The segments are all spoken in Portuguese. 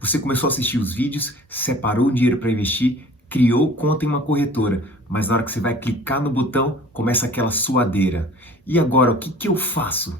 Você começou a assistir os vídeos, separou o dinheiro para investir, criou conta em uma corretora, mas na hora que você vai clicar no botão, começa aquela suadeira. E agora, o que eu faço?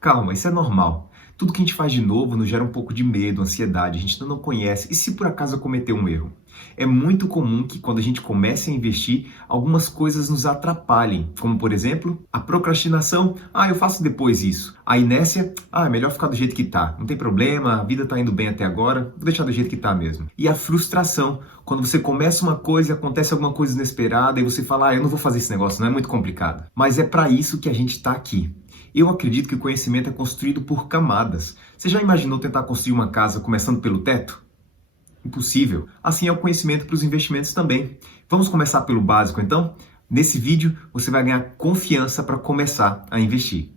Calma, isso é normal. Tudo que a gente faz de novo nos gera um pouco de medo, ansiedade, a gente ainda não conhece. E se por acaso cometer um erro? É muito comum que quando a gente comece a investir, algumas coisas nos atrapalhem, como por exemplo, a procrastinação, eu faço depois isso. A inércia, é melhor ficar do jeito que tá, não tem problema, a vida tá indo bem até agora, vou deixar do jeito que tá mesmo. E a frustração, quando você começa uma coisa e acontece alguma coisa inesperada e você fala, eu não vou fazer esse negócio, não é muito complicado. Mas é para isso que a gente tá aqui. Eu acredito que o conhecimento é construído por camadas. Você já imaginou tentar construir uma casa começando pelo teto? Impossível. Assim é o conhecimento para os investimentos também. Vamos começar pelo básico então? Nesse vídeo você vai ganhar confiança para começar a investir.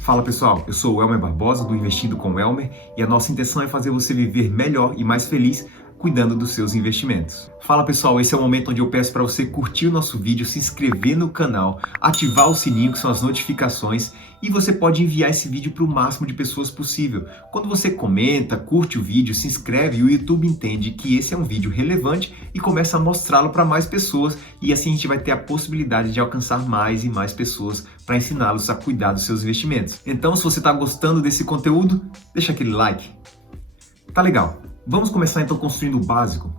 Fala pessoal, eu sou o Elmer Barbosa do Investindo com Elmer e a nossa intenção é fazer você viver melhor e mais feliz cuidando dos seus investimentos. Fala pessoal, esse é o momento onde eu peço para você curtir o nosso vídeo, se inscrever no canal, ativar o sininho que são as notificações e você pode enviar esse vídeo para o máximo de pessoas possível. Quando você comenta, curte o vídeo, se inscreve, o YouTube entende que esse é um vídeo relevante e começa a mostrá-lo para mais pessoas e assim a gente vai ter a possibilidade de alcançar mais e mais pessoas para ensiná-los a cuidar dos seus investimentos. Então, se você está gostando desse conteúdo, deixa aquele like. Tá legal. Vamos começar então construindo o básico.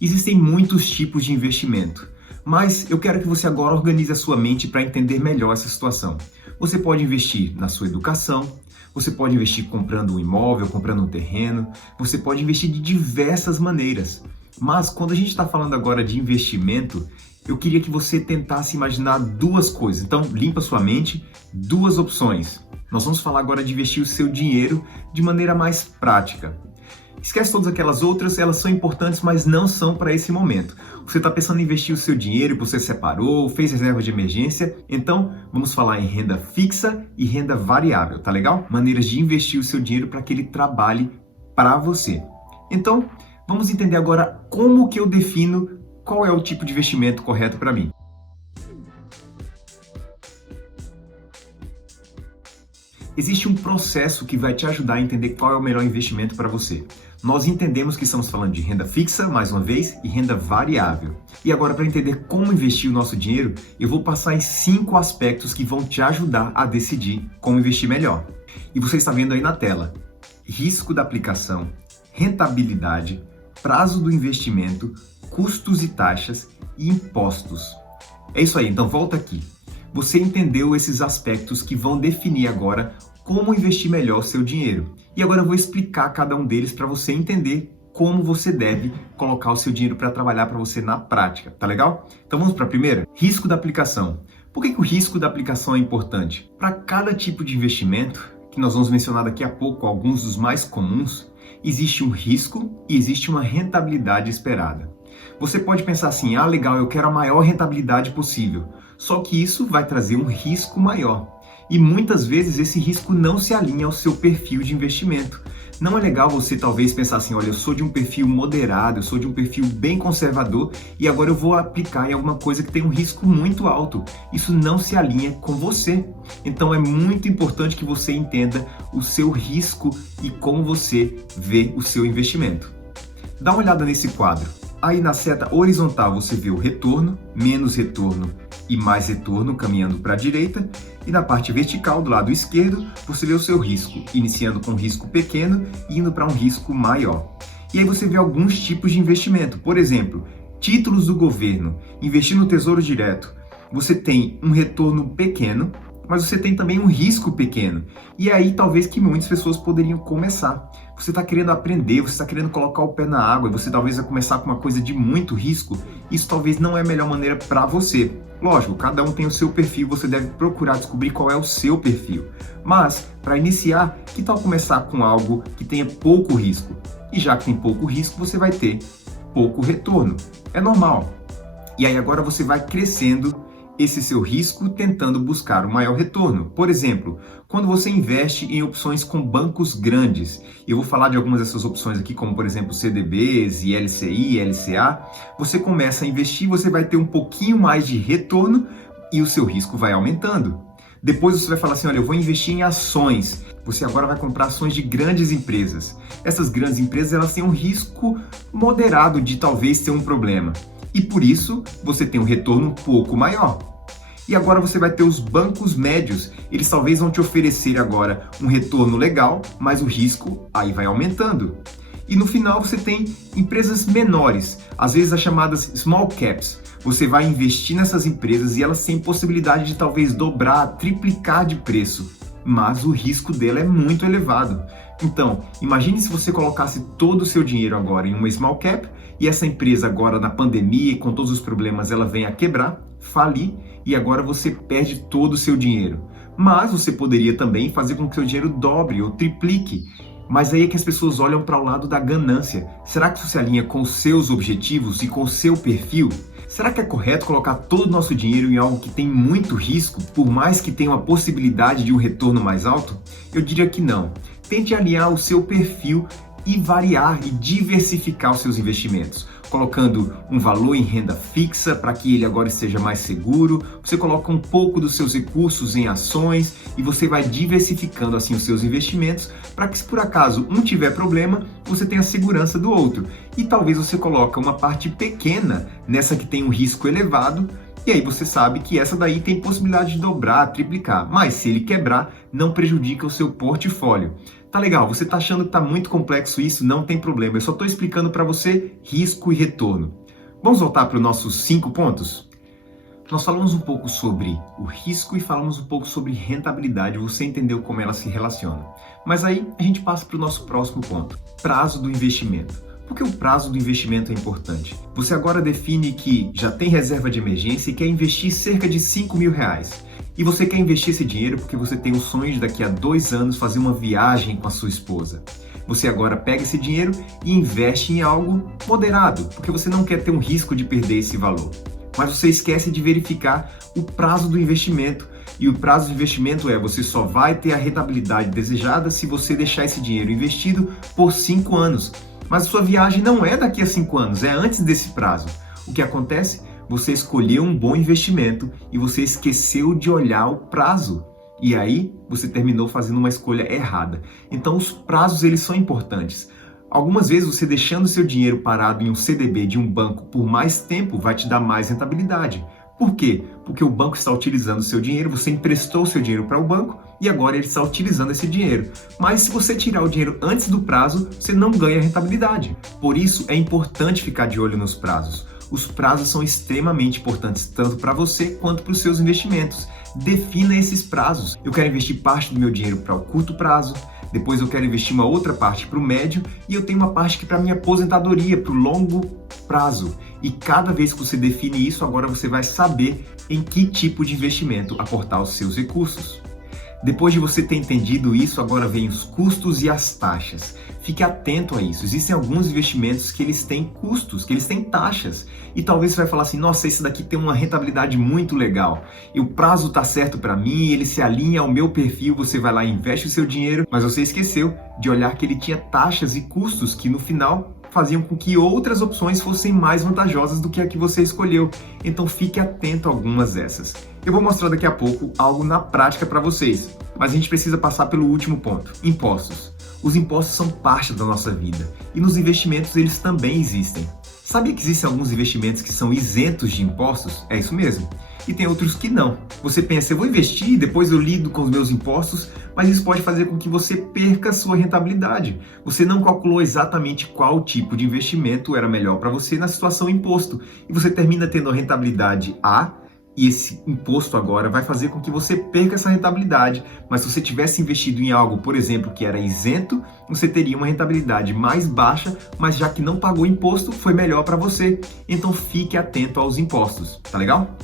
Existem muitos tipos de investimento, mas eu quero que você agora organize a sua mente para entender melhor essa situação. Você pode investir na sua educação, você pode investir comprando um imóvel, comprando um terreno, você pode investir de diversas maneiras. Mas quando a gente está falando agora de investimento, eu queria que você tentasse imaginar duas coisas. Então, limpa sua mente, duas opções. Nós vamos falar agora de investir o seu dinheiro de maneira mais prática. Esquece todas aquelas outras, elas são importantes, mas não são para esse momento. Você está pensando em investir o seu dinheiro que você separou, fez reserva de emergência, então vamos falar em renda fixa e renda variável, tá legal? Maneiras de investir o seu dinheiro para que ele trabalhe para você. Então, vamos entender agora como que eu defino qual é o tipo de investimento correto para mim. Existe um processo que vai te ajudar a entender qual é o melhor investimento para você. Nós entendemos que estamos falando de renda fixa, mais uma vez, e renda variável. E agora, para entender como investir o nosso dinheiro, eu vou passar em 5 aspectos que vão te ajudar a decidir como investir melhor. E você está vendo aí na tela: risco da aplicação, rentabilidade, prazo do investimento, custos e taxas e impostos. É isso aí, então volta aqui. Você entendeu esses aspectos que vão definir agora como investir melhor o seu dinheiro. E agora eu vou explicar cada um deles para você entender como você deve colocar o seu dinheiro para trabalhar para você na prática, tá legal? Então vamos para a primeira? Risco da aplicação. Por que o risco da aplicação é importante? Para cada tipo de investimento, que nós vamos mencionar daqui a pouco alguns dos mais comuns, existe um risco e existe uma rentabilidade esperada. Você pode pensar assim, legal, eu quero a maior rentabilidade possível. Só que isso vai trazer um risco maior. E muitas vezes esse risco não se alinha ao seu perfil de investimento. Não é legal você talvez pensar assim, olha, eu sou de um perfil moderado, eu sou de um perfil bem conservador e agora eu vou aplicar em alguma coisa que tem um risco muito alto. Isso não se alinha com você. Então é muito importante que você entenda o seu risco e como você vê o seu investimento. Dá uma olhada nesse quadro. Aí na seta horizontal você vê o retorno, menos retorno e mais retorno caminhando para a direita. E na parte vertical do lado esquerdo você vê o seu risco, iniciando com um risco pequeno e indo para um risco maior. E aí você vê alguns tipos de investimento. Por exemplo, títulos do governo, investir no Tesouro Direto. Você tem um retorno pequeno, mas você tem também um risco pequeno. E é aí talvez que muitas pessoas poderiam começar. Você está querendo aprender, você está querendo colocar o pé na água e você talvez vai começar com uma coisa de muito risco. Isso talvez não é a melhor maneira para você. Lógico, cada um tem o seu perfil, você deve procurar descobrir qual é o seu perfil. Mas, para iniciar, que tal começar com algo que tenha pouco risco? E já que tem pouco risco, você vai ter pouco retorno. É normal. E aí agora você vai crescendo esse seu risco tentando buscar o maior retorno. Por exemplo, quando você investe em opções com bancos grandes, eu vou falar de algumas dessas opções aqui, como por exemplo CDBs, ILCI, LCA, você começa a investir, você vai ter um pouquinho mais de retorno, e o seu risco vai aumentando. Depois você vai falar assim, olha, eu vou investir em ações. Você agora vai comprar ações de grandes empresas. Essas grandes empresas, elas têm um risco moderado de talvez ter um problema. E por isso, você tem um retorno um pouco maior. E agora você vai ter os bancos médios. Eles talvez vão te oferecer agora um retorno legal, mas o risco aí vai aumentando. E no final você tem empresas menores, às vezes as chamadas small caps. Você vai investir nessas empresas e elas têm possibilidade de talvez dobrar, triplicar de preço, mas o risco dela é muito elevado. Então, imagine se você colocasse todo o seu dinheiro agora em uma small cap e essa empresa agora na pandemia, com todos os problemas, ela vem a quebrar, falir e agora você perde todo o seu dinheiro. Mas você poderia também fazer com que o seu dinheiro dobre ou triplique. Mas aí é que as pessoas olham para o lado da ganância. Será que isso se alinha com os seus objetivos e com o seu perfil? Será que é correto colocar todo o nosso dinheiro em algo que tem muito risco, por mais que tenha uma possibilidade de um retorno mais alto? Eu diria que não. Tente alinhar o seu perfil e variar e diversificar os seus investimentos, colocando um valor em renda fixa para que ele agora esteja mais seguro. Você coloca um pouco dos seus recursos em ações e você vai diversificando assim os seus investimentos para que, se por acaso um tiver problema, você tenha segurança do outro. E talvez você coloque uma parte pequena nessa que tem um risco elevado, e aí você sabe que essa daí tem possibilidade de dobrar, triplicar, mas se ele quebrar, não prejudica o seu portfólio. Tá legal, você tá achando que tá muito complexo isso? Não tem problema, eu só tô explicando para você risco e retorno. Vamos voltar para os nossos 5 pontos? Nós falamos um pouco sobre o risco e falamos um pouco sobre rentabilidade, você entendeu como elas se relacionam. Mas aí a gente passa para o nosso próximo ponto, prazo do investimento. Por que o prazo do investimento é importante? Você agora define que já tem reserva de emergência e quer investir cerca de R$5.000. E você quer investir esse dinheiro porque você tem o sonho de daqui a 2 anos fazer uma viagem com a sua esposa. Você agora pega esse dinheiro e investe em algo moderado, porque você não quer ter um risco de perder esse valor. Mas você esquece de verificar o prazo do investimento. E o prazo de investimento você só vai ter a rentabilidade desejada se você deixar esse dinheiro investido por 5 anos. Mas a sua viagem não é daqui a 5 anos, é antes desse prazo. O que acontece? Você escolheu um bom investimento e você esqueceu de olhar o prazo. E aí você terminou fazendo uma escolha errada. Então os prazos eles são importantes. Algumas vezes você deixando seu dinheiro parado em um CDB de um banco por mais tempo vai te dar mais rentabilidade. Por quê? Porque o banco está utilizando o seu dinheiro, você emprestou o seu dinheiro para o banco e agora ele está utilizando esse dinheiro. Mas se você tirar o dinheiro antes do prazo, você não ganha rentabilidade. Por isso é importante ficar de olho nos prazos. Os prazos são extremamente importantes tanto para você quanto para os seus investimentos. Defina esses prazos. Eu quero investir parte do meu dinheiro para o curto prazo, depois eu quero investir uma outra parte para o médio e eu tenho uma parte que para minha aposentadoria, para o longo prazo. E cada vez que você define isso, agora você vai saber em que tipo de investimento aportar os seus recursos. Depois de você ter entendido isso, agora vem os custos e as taxas. Fique atento a isso. Existem alguns investimentos que eles têm custos, que eles têm taxas. E talvez você vai falar assim, nossa, esse daqui tem uma rentabilidade muito legal. E o prazo tá certo para mim, ele se alinha ao meu perfil, você vai lá e investe o seu dinheiro, mas você esqueceu de olhar que ele tinha taxas e custos que no final faziam com que outras opções fossem mais vantajosas do que a que você escolheu. Então fique atento a algumas dessas. Eu vou mostrar daqui a pouco algo na prática para vocês, mas a gente precisa passar pelo último ponto, impostos. Os impostos são parte da nossa vida e nos investimentos eles também existem. Sabia que existem alguns investimentos que são isentos de impostos? É isso mesmo. E tem outros que não. Você pensa, eu vou investir, depois eu lido com os meus impostos, mas isso pode fazer com que você perca a sua rentabilidade. Você não calculou exatamente qual tipo de investimento era melhor para você na situação imposto. E você termina tendo a rentabilidade A, e esse imposto agora vai fazer com que você perca essa rentabilidade. Mas se você tivesse investido em algo, por exemplo, que era isento, você teria uma rentabilidade mais baixa, mas já que não pagou imposto, foi melhor para você. Então fique atento aos impostos, tá legal?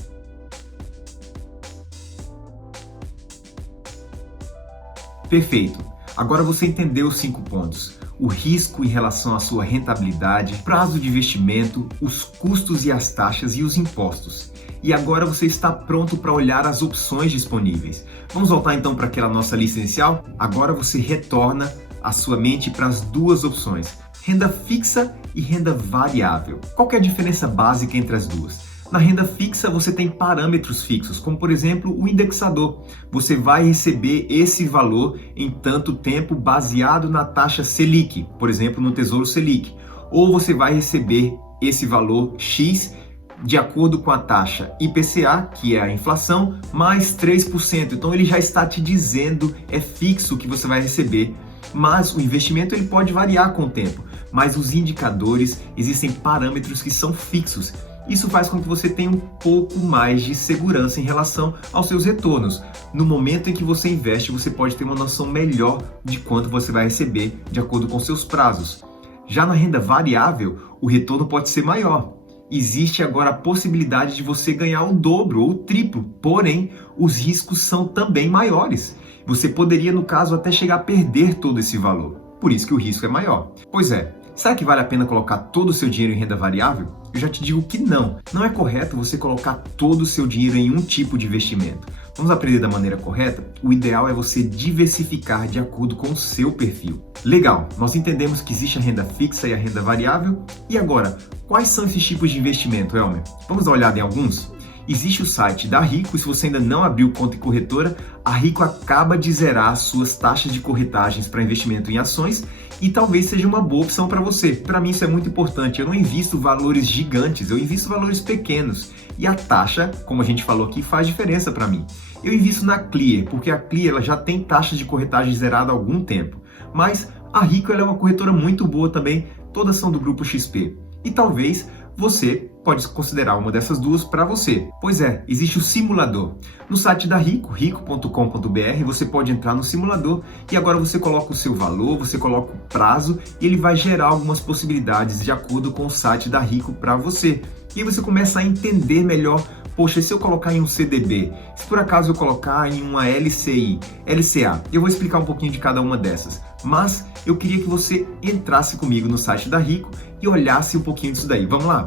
Perfeito. Agora você entendeu os 5 pontos. O risco em relação à sua rentabilidade, prazo de investimento, os custos e as taxas e os impostos. E agora você está pronto para olhar as opções disponíveis. Vamos voltar então para aquela nossa lista inicial? Agora você retorna a sua mente para as 2 opções, renda fixa e renda variável. Qual que é a diferença básica entre as duas? Na renda fixa você tem parâmetros fixos, como por exemplo o indexador. Você vai receber esse valor em tanto tempo baseado na taxa Selic, por exemplo no Tesouro Selic. Ou você vai receber esse valor X de acordo com a taxa IPCA, que é a inflação, mais 3%. Então ele já está te dizendo, é fixo o que você vai receber. Mas o investimento ele pode variar com o tempo. Mas os indicadores, existem parâmetros que são fixos. Isso faz com que você tenha um pouco mais de segurança em relação aos seus retornos. No momento em que você investe, você pode ter uma noção melhor de quanto você vai receber de acordo com seus prazos. Já na renda variável, o retorno pode ser maior. Existe agora a possibilidade de você ganhar o dobro ou o triplo, porém, os riscos são também maiores. Você poderia, no caso, até chegar a perder todo esse valor. Por isso que o risco é maior. Pois é, será que vale a pena colocar todo o seu dinheiro em renda variável? Eu já te digo que não. Não é correto você colocar todo o seu dinheiro em um tipo de investimento. Vamos aprender da maneira correta? O ideal é você diversificar de acordo com o seu perfil. Legal, nós entendemos que existe a renda fixa e a renda variável. E agora, quais são esses tipos de investimento, Elmer? Vamos dar uma olhada em alguns? Existe o site da Rico, e se você ainda não abriu conta em corretora, a Rico acaba de zerar as suas taxas de corretagens para investimento em ações e talvez seja uma boa opção para você. Para mim isso é muito importante, eu não invisto valores gigantes, eu invisto valores pequenos e a taxa, como a gente falou aqui, faz diferença para mim. Eu invisto na Clear, porque a Clear ela já tem taxas de corretagem zerada há algum tempo, mas a Rico ela é uma corretora muito boa também, todas são do grupo XP e talvez você pode considerar uma dessas duas para você. Pois é, existe o simulador. No site da Rico, rico.com.br, você pode entrar no simulador e agora você coloca o seu valor, você coloca o prazo e ele vai gerar algumas possibilidades de acordo com o site da Rico para você. E aí você começa a entender melhor, poxa, se eu colocar em um CDB, se por acaso eu colocar em uma LCI, LCA, eu vou explicar um pouquinho de cada uma dessas. Mas eu queria que você entrasse comigo no site da Rico e olhasse um pouquinho disso daí. Vamos lá?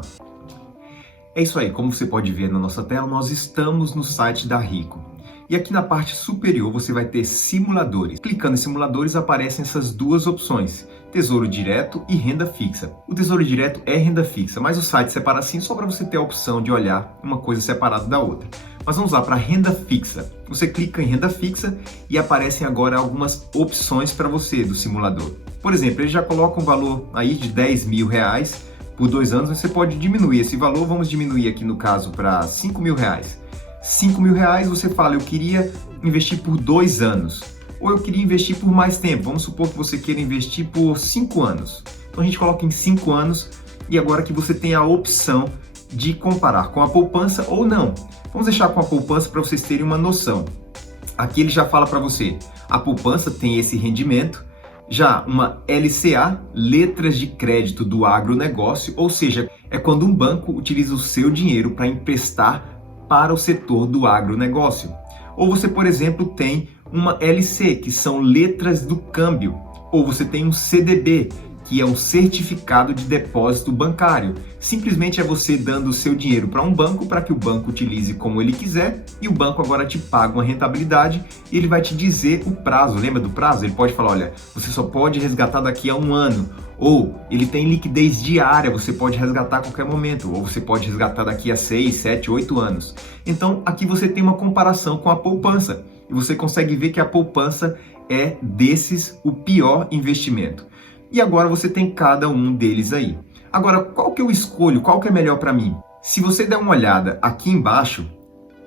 É isso aí, como você pode ver na nossa tela, nós estamos no site da Rico. E aqui na parte superior você vai ter simuladores. Clicando em simuladores aparecem essas duas opções, Tesouro Direto e Renda Fixa. O Tesouro Direto é renda fixa, mas o site separa assim só para você ter a opção de olhar uma coisa separada da outra. Mas vamos lá para renda fixa. Você clica em renda fixa e aparecem agora algumas opções para você do simulador. Por exemplo, ele já coloca um valor aí de R$10.000 por 2 anos, você pode diminuir esse valor, vamos diminuir aqui no caso para R$5.000. R$5.000 você fala, eu queria investir por 2 anos, ou eu queria investir por mais tempo, vamos supor que você queira investir por 5 anos. Então a gente coloca em 5 anos e agora que você tem a opção de comparar com a poupança ou não. Vamos deixar com a poupança para vocês terem uma noção. Aqui ele já fala para você, a poupança tem esse rendimento, já uma LCA, letras de crédito do agronegócio, ou seja, é quando um banco utiliza o seu dinheiro para emprestar para o setor do agronegócio. Ou você, por exemplo, tem uma LC, que são letras do câmbio. Ou você tem um CDB, que é um certificado de depósito bancário. Simplesmente é você dando o seu dinheiro para um banco para que o banco utilize como ele quiser e o banco agora te paga uma rentabilidade e ele vai te dizer o prazo. Lembra do prazo? Ele pode falar, olha, você só pode resgatar daqui a 1 ano. Ou ele tem liquidez diária, você pode resgatar a qualquer momento. Ou você pode resgatar daqui a 6, 7, 8 anos. Então aqui você tem uma comparação com a poupança. E você consegue ver que a poupança é desses o pior investimento. E agora você tem cada um deles aí. Agora, qual que eu escolho? Qual que é melhor para mim? Se você der uma olhada aqui embaixo,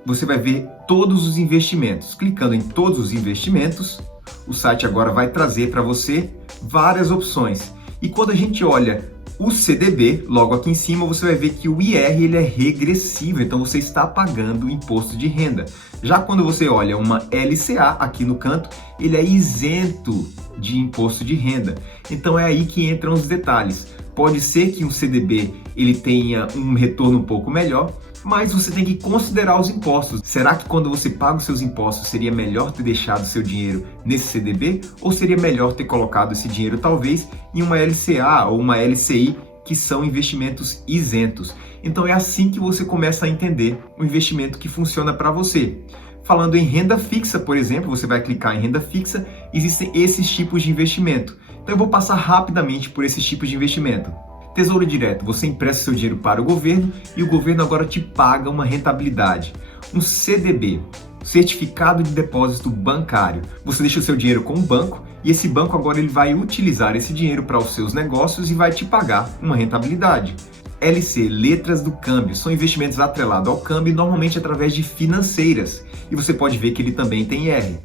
você vai ver todos os investimentos. Clicando em todos os investimentos, o site agora vai trazer para você várias opções. E quando a gente olha o CDB, logo aqui em cima, você vai ver que o IR ele é regressivo, então você está pagando imposto de renda. Já quando você olha uma LCA aqui no canto, ele é isento de imposto de renda. Então é aí que entram os detalhes. Pode ser que um CDB ele tenha um retorno um pouco melhor, mas você tem que considerar os impostos. Será que quando você paga os seus impostos seria melhor ter deixado seu dinheiro nesse CDB ou seria melhor ter colocado esse dinheiro talvez em uma LCA ou uma LCI, que são investimentos isentos? Então é assim que você começa a entender o investimento que funciona para você. Falando em renda fixa, por exemplo, você vai clicar em renda fixa, existem esses tipos de investimento. Então eu vou passar rapidamente por esses tipos de investimento. Tesouro Direto, você empresta seu dinheiro para o governo e o governo agora te paga uma rentabilidade. Um CDB, Certificado de Depósito Bancário. Você deixa o seu dinheiro com um banco e esse banco agora ele vai utilizar esse dinheiro para os seus negócios e vai te pagar uma rentabilidade. LC, letras do câmbio, são investimentos atrelados ao câmbio, normalmente através de financeiras. E você pode ver que ele também tem R.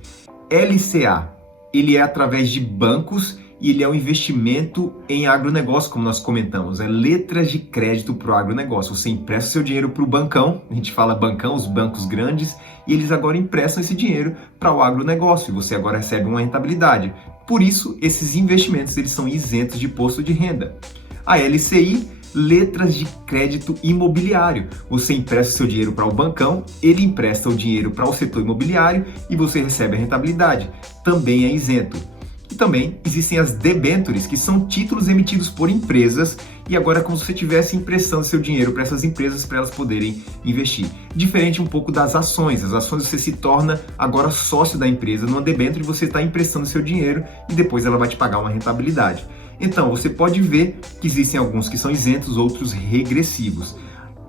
LCA, ele é através de bancos e ele é um investimento em agronegócio, como nós comentamos. É letras de crédito para o agronegócio. Você empresta seu dinheiro para o bancão, a gente fala bancão, os bancos grandes, e eles agora emprestam esse dinheiro para o agronegócio e você agora recebe uma rentabilidade. Por isso, esses investimentos eles são isentos de imposto de renda. A LCI, letras de crédito imobiliário. Você empresta seu dinheiro para o bancão, ele empresta o dinheiro para o setor imobiliário e você recebe a rentabilidade. Também é isento. E também existem as debêntures, que são títulos emitidos por empresas e agora é como se você estivesse emprestando seu dinheiro para essas empresas para elas poderem investir. Diferente um pouco das ações. As ações você se torna agora sócio da empresa. Numa debênture você está emprestando seu dinheiro e depois ela vai te pagar uma rentabilidade. Então, você pode ver que existem alguns que são isentos, outros regressivos.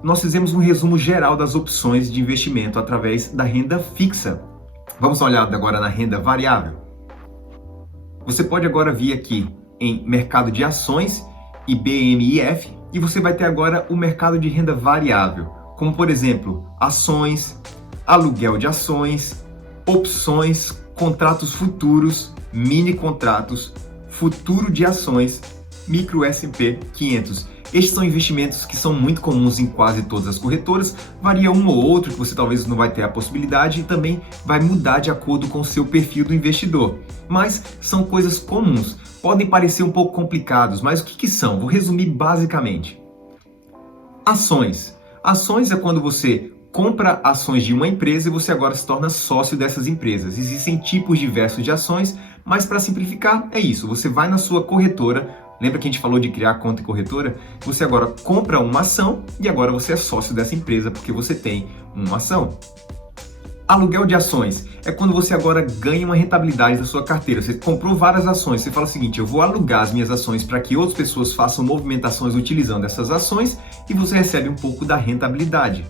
Nós fizemos um resumo geral das opções de investimento através da renda fixa. Vamos dar uma olhada agora na renda variável. Você pode agora vir aqui em mercado de ações e BMIF e você vai ter agora o mercado de renda variável, como por exemplo, ações, aluguel de ações, opções, contratos futuros, mini contratos, futuro de ações, micro S&P 500. Estes são investimentos que são muito comuns em quase todas as corretoras, varia um ou outro que você talvez não vai ter a possibilidade e também vai mudar de acordo com o seu perfil do investidor. Mas são coisas comuns, podem parecer um pouco complicados, mas o que são? Vou resumir basicamente. Ações. Ações é quando você compra ações de uma empresa e você agora se torna sócio dessas empresas. Existem tipos diversos de ações, mas para simplificar é isso, você vai na sua corretora, lembra que a gente falou de criar conta em corretora? Você agora compra uma ação e agora você é sócio dessa empresa porque você tem uma ação. Aluguel de ações é quando você agora ganha uma rentabilidade da sua carteira. Você comprou várias ações, você fala o seguinte, eu vou alugar as minhas ações para que outras pessoas façam movimentações utilizando essas ações e você recebe um pouco da rentabilidade.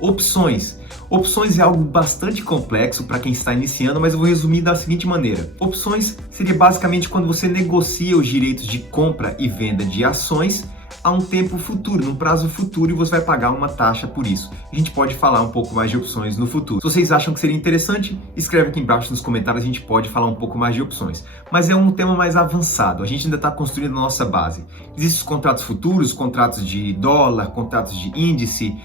Opções. Opções é algo bastante complexo para quem está iniciando, mas eu vou resumir da seguinte maneira. Opções seria basicamente quando você negocia os direitos de compra e venda de ações a um tempo futuro, num prazo futuro, e você vai pagar uma taxa por isso. A gente pode falar um pouco mais de opções no futuro. Se vocês acham que seria interessante, escreve aqui embaixo nos comentários, a gente pode falar um pouco mais de opções. Mas é um tema mais avançado, a gente ainda está construindo a nossa base. Existem os contratos futuros, contratos de dólar, contratos de índice,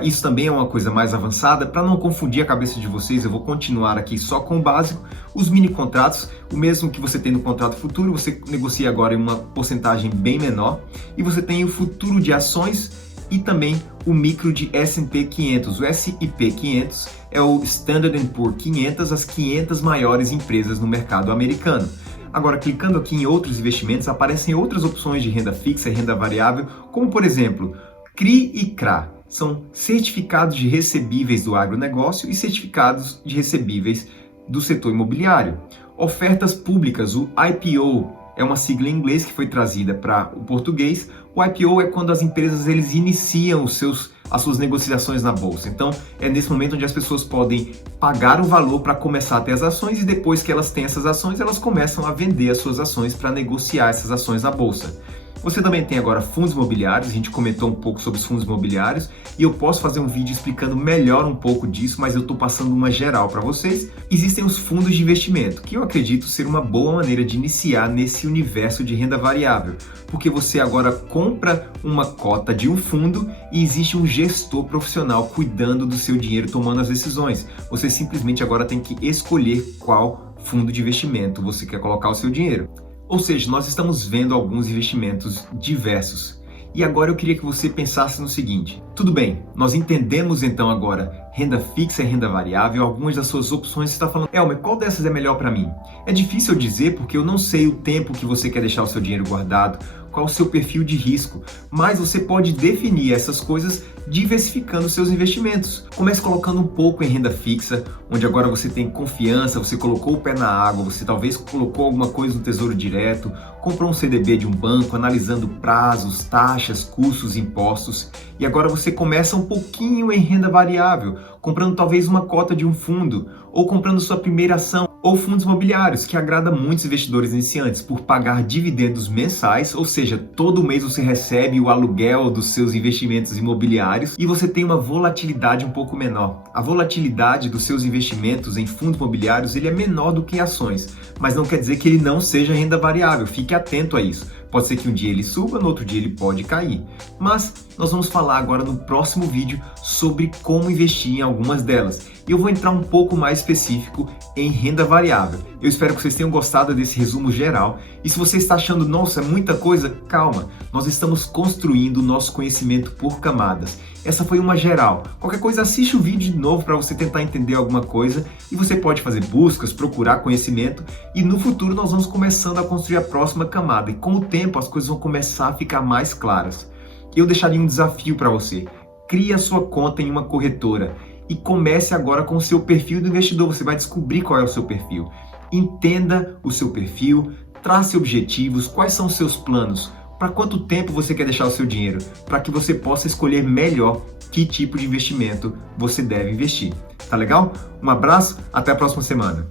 isso também é uma coisa mais avançada. Para não confundir a cabeça de vocês, eu vou continuar aqui só com o básico. Os mini contratos, o mesmo que você tem no contrato futuro, você negocia agora em uma porcentagem bem menor. E você tem o futuro de ações e também o micro de S&P 500. O S&P 500 é o Standard & Poor's 500, as 500 maiores empresas no mercado americano. Agora, clicando aqui em outros investimentos, aparecem outras opções de renda fixa e renda variável, como por exemplo, CRI e CRA. São certificados de recebíveis do agronegócio e certificados de recebíveis do setor imobiliário. Ofertas públicas, o IPO, é uma sigla em inglês que foi trazida para o português. O IPO é quando as empresas eles iniciam as suas negociações na bolsa. Então, é nesse momento onde as pessoas podem pagar o valor para começar a ter as ações e depois que elas têm essas ações, elas começam a vender as suas ações para negociar essas ações na bolsa. Você também tem agora fundos imobiliários, a gente comentou um pouco sobre os fundos imobiliários e eu posso fazer um vídeo explicando melhor um pouco disso, mas eu estou passando uma geral para vocês. Existem os fundos de investimento, que eu acredito ser uma boa maneira de iniciar nesse universo de renda variável, porque você agora compra uma cota de um fundo e existe um gestor profissional cuidando do seu dinheiro, tomando as decisões. Você simplesmente agora tem que escolher qual fundo de investimento você quer colocar o seu dinheiro. Ou seja, nós estamos vendo alguns investimentos diversos. E agora eu queria que você pensasse no seguinte. Tudo bem, nós entendemos então agora renda fixa e renda variável, algumas das suas opções. Você está falando, Elmer, qual dessas é melhor para mim? É difícil dizer porque eu não sei o tempo que você quer deixar o seu dinheiro guardado, qual é o seu perfil de risco, mas você pode definir essas coisas diversificando seus investimentos. Comece colocando um pouco em renda fixa, onde agora você tem confiança, você colocou o pé na água, você talvez colocou alguma coisa no Tesouro Direto, comprou um CDB de um banco, analisando prazos, taxas, custos, impostos, e agora você começa um pouquinho em renda variável, comprando talvez uma cota de um fundo, ou comprando sua primeira ação, ou fundos imobiliários, que agrada muitos investidores iniciantes por pagar dividendos mensais, ou seja, todo mês você recebe o aluguel dos seus investimentos imobiliários e você tem uma volatilidade um pouco menor. A volatilidade dos seus investimentos em fundos imobiliários ele é menor do que em ações, mas não quer dizer que ele não seja renda variável, fique atento a isso. Pode ser que um dia ele suba, no outro dia ele pode cair. Mas nós vamos falar agora no próximo vídeo sobre como investir em algumas delas. E eu vou entrar um pouco mais específico em renda variável. Eu espero que vocês tenham gostado desse resumo geral. E se você está achando, nossa, é muita coisa, calma. Nós estamos construindo o nosso conhecimento por camadas. Essa foi uma geral. Qualquer coisa, assiste o vídeo de novo para você tentar entender alguma coisa. E você pode fazer buscas, procurar conhecimento. E no futuro nós vamos começando a construir a próxima camada. E com o tempo as coisas vão começar a ficar mais claras. Eu deixaria um desafio para você. Crie a sua conta em uma corretora e comece agora com o seu perfil do investidor. Você vai descobrir qual é o seu perfil. Entenda o seu perfil, trace objetivos, quais são os seus planos, para quanto tempo você quer deixar o seu dinheiro, para que você possa escolher melhor que tipo de investimento você deve investir. Tá legal? Um abraço, até a próxima semana.